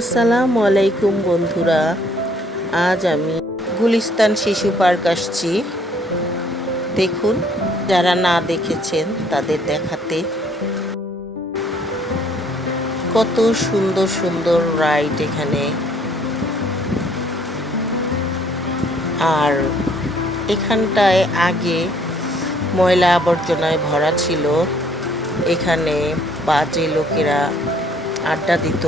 আসসালামু আলাইকুম বন্ধুরা, আজ আমি গুলিস্তান শিশু পার্ক আসছি। দেখুন, যারা না দেখেছেন তাদের দেখাতে। কত সুন্দর সুন্দর রাইড এখানে। আর এখানটায় আগে ময়লা আবর্জনায় ভরা ছিল। এখানে বাজে লোকেরা আড্ডা দিত।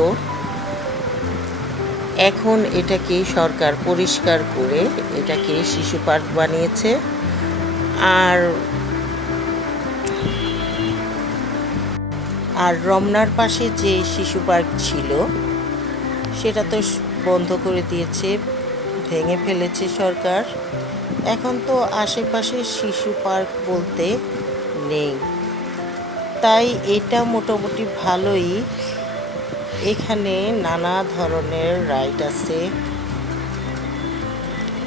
এখন এটাকে সরকার পরিষ্কার করে এটাকে শিশু পার্ক বানিয়েছে। আর রমনার পাশে যে শিশু পার্ক ছিল সেটা তো বন্ধ করে দিয়েছে, ভেঙে ফেলেছে সরকার। এখন তো আশেপাশে শিশু পার্ক বলতে নেই, তাই এটা মোটামুটি ভালোই। এখানে নানা ধরনের রাইড আছে।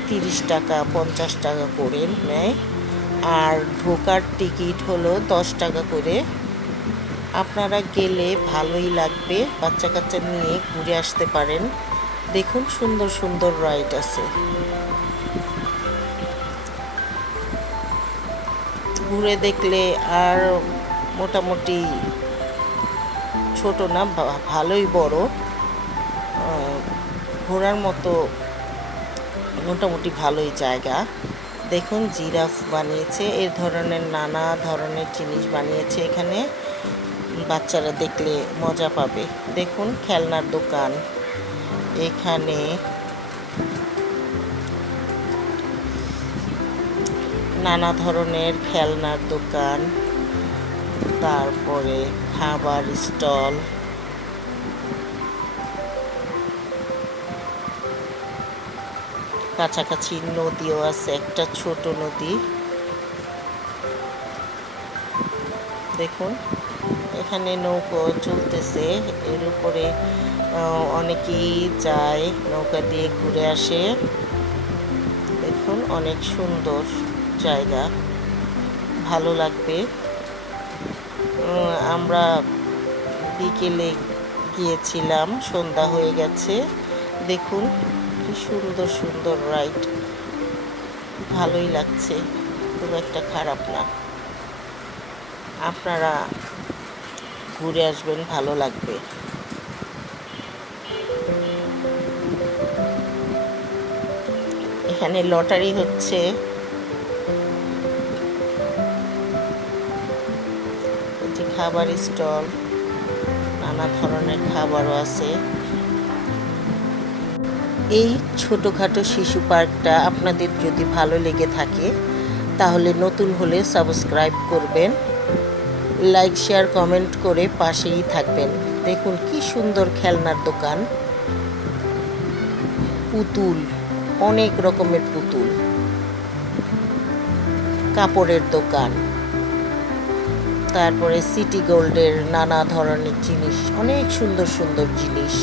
30 টাকা 50 টাকা করে নেয়, আর ঢোকার টিকিট হলো 10 টাকা করে। আপনারা গেলে ভালোই লাগবে, বাচ্চা কাচ্চা নিয়ে ঘুরে আসতে পারেন। দেখুন, সুন্দর সুন্দর রাইড আছে। ঘুরে দেখলে আর মোটামুটি ছোট না, ভালোই বড়, ঘোরার মতো মোটামুটি ভালোই জায়গা। দেখুন, জিরাফ বানিয়েছে, এর ধরনের নানা ধরনের জিনিস বানিয়েছে এখানে। বাচ্চারা দেখলে মজা পাবে। দেখুন, খেলনার দোকান এখানে। নানা ধরনের খেলনার দোকান, তারপরে খাবার স্টল। কাছাকাছি নদীও আছে, একটা ছোট নদী। দেখুন, এখানে নৌকো চলতেছে, এর উপরে অনেকেই যায়, নৌকা দিয়ে ঘুরে আসে। দেখুন, অনেক সুন্দর জায়গা, ভালো লাগবে। আমরা বিকেলে গিয়েছিলাম, সন্ধ্যা হয়ে গেছে। দেখুন কি সুন্দর সুন্দর রাইড, ভালোই লাগছে, খুব একটা খারাপ না। আপনারা ঘুরে আসবেন, ভালো লাগবে। এখানে লটারি হচ্ছে। যে খাবার স্টল, নানা ধরনের খাবারও আছে। এই ছোটোখাটো শিশু পার্কটা আপনাদের যদি ভালো লেগে থাকে তাহলে নতুন হলে সাবস্ক্রাইব করবেন, লাইক শেয়ার কমেন্ট করে পাশেই থাকবেন। দেখুন কি সুন্দর খেলনার দোকান, পুতুল, অনেক রকমের পুতুল, কাপড়ের দোকান, তারপরে সিটি গোল্ডের নানা ধরনের জিনিস, অনেক সুন্দর সুন্দর জিনিস,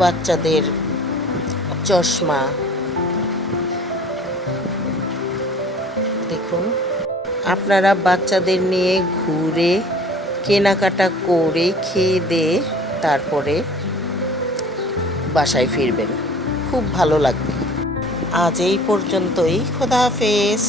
বাচ্চাদের চশমা। দেখুন, আপনারা বাচ্চাদের নিয়ে ঘুরে কেনাকাটা করে খেয়ে দিয়ে তারপরে বাসায় ফিরবেন, খুব ভালো লাগবে। আজ এই পর্যন্তই, খোদা হাফেজ।